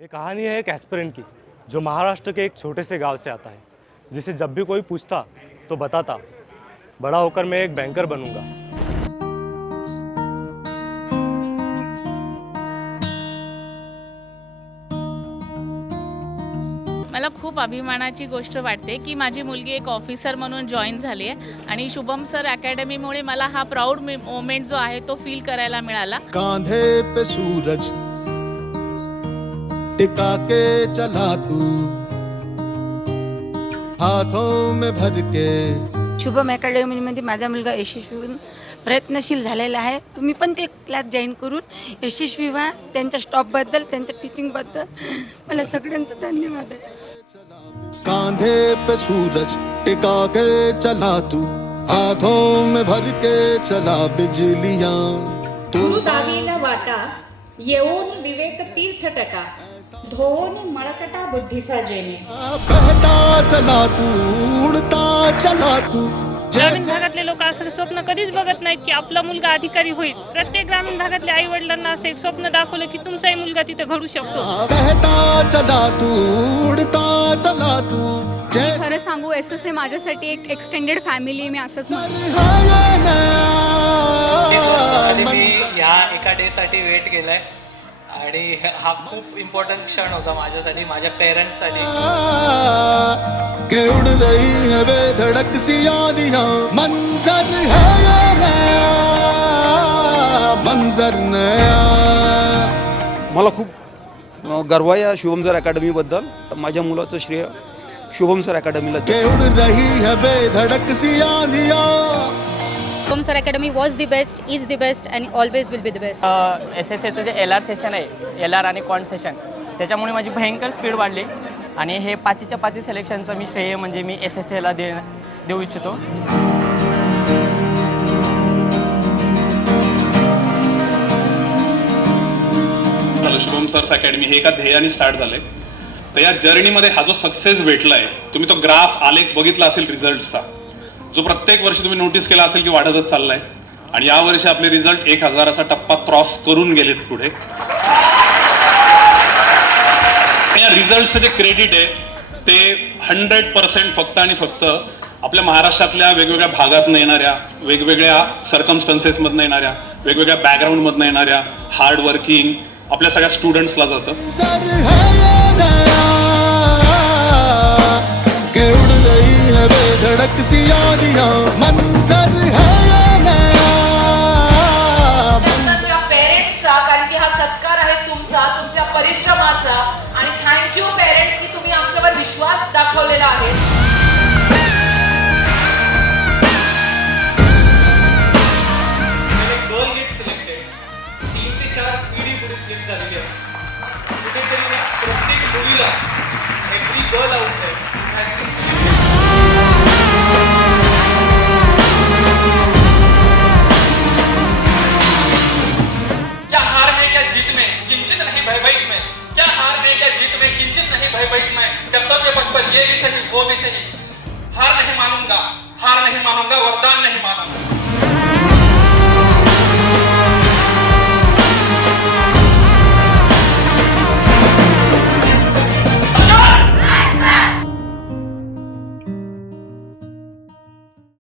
ये कहानी है एक एस्पिरेंट की जो महाराष्ट्र के एक छोटे से गांव से आता है, जिसे जब भी कोई पूछता तो बताता, बड़ा होकर मैं एक बैंकर बनूंगा। मला खूप अभिमानाची गोष्ट वाटते की माझी मुलगी एक ऑफिसर म्हणून जॉईन झाली आहे आणि शुभम सर अकॅडमीमुळे मला हा प्राऊड मोमेंट जो आहे तो फील करायला मिळाला। कांधे पे सूरज टिका के चला तू, हाथों में भर के। शुभम अकॅडमीमध्ये माझा मुलगा यशस्वी होऊन प्रयत्नशील झालेला आहे। तुम्ही पण ते क्लास जॉईन करून यशस्वी व्हा। त्यांच्या स्टॉपबद्दल, त्यांच्या टीचिंगबद्दल मला सगळ्यांचं धन्यवाद आहे। कांधे पे सूरज टिका के चला तू, हाथों में भर के चला बिजलियां तू। दावीन वाटा येऊन विवेक तीर्थ टका, धोनी मळकटा बुद्धीचा जेणे। बहता चला तू, उडता चला तू। ग्रामीण भागातले लोक असं स्वप्न कधीच बघत नाहीत की आपला मुलगा अधिकारी होईल। प्रत्येक ग्रामीण भागातल्या आई वडिलांना असं एक स्वप्न दाखवलं की तुमचाही मुलगा तिथे घडू शकतो। बहता चला तू, उडता चला तू। खरं सांगू एसएसए माझ्यासाठी एक एक्सटेंडेड फॅमिली, मी असंच म्हणतो। मी ह्या एका डेसाठी वेट केलाय आणि हा खूप इम्पॉर्टंट क्षण होता माझ्यासाठी, माझ्या पेरेंट्ससाठी। के उड़ रही है बेधड़क सी यादियां, मंजर है ये नया, मंजर नया। मला खूप गर्व आहे या शुभम सर अकॅडमीबद्दल। माझ्या मुलाचं श्रेय शुभम सर अकॅडमीला। के उड़ रही है बेधड़क सी यादियां। Shubham sir academy was the best, is the best आणि always will be the best. SSAचं जे LR सेशन आहे, LR आणि कॉन्ट सेशन, त्याच्यामुळे माझी भयंकर स्पीड वाढली आणि हे 5च्या 5 सिलेक्शनचं मी श्रेय म्हणजे मी SSAला देऊ इच्छितो। शुभम सर्स अकॅडमी हे एका ध्येयाने स्टार्ट झालंय। तर या जर्नीमध्ये हा जो सक्सेस भेटलाय, तुम्ही तो ग्राफ आलेख बघितला असेल रिझल्टचा, जो प्रत्येक वर्षी तुम्ही नोटीस केला असेल की वाढतच चाललाय आणि या वर्षी आपले रिझल्ट 1000चा टप्पा क्रॉस करून गेलेत पुढे। या रिझल्टचं जे क्रेडिट आहे ते 100% फक्त आणि फक्त आपल्या महाराष्ट्रातल्या वेगवेगळ्या भागातून येणाऱ्या, वेगवेगळ्या सर्कमस्टन्सेसमधून येणाऱ्या, वेगवेगळ्या बॅकग्राऊंडमधून येणाऱ्या हार्ड वर्किंग आपल्या सगळ्या स्टुडंट्सला जातं। धड़क सी यादियां, मंजर है ये नया। पेरेंट्सचा, कारण की हा सत्कार आहे तुमचा, तुमच्या परिश्रमाचा आणि थँक्यू पेरेंट्स की तुम्ही आमच्यावर विश्वास दाखवलेला आहे। गर्ल गेट सिलेक्टेड 3 ते 4 पिढी पुढे सिलेक्ट झालेली आहे। कुठेतरी प्रत्येक मुलीला एव्हरी गर्ल आउट देयर भयभीत में कर्तव्य पथ पर ये भी सही वो भी सही, हार नहीं मानूंगा, हार नहीं मानूंगा, वरदान नहीं मानूंगा।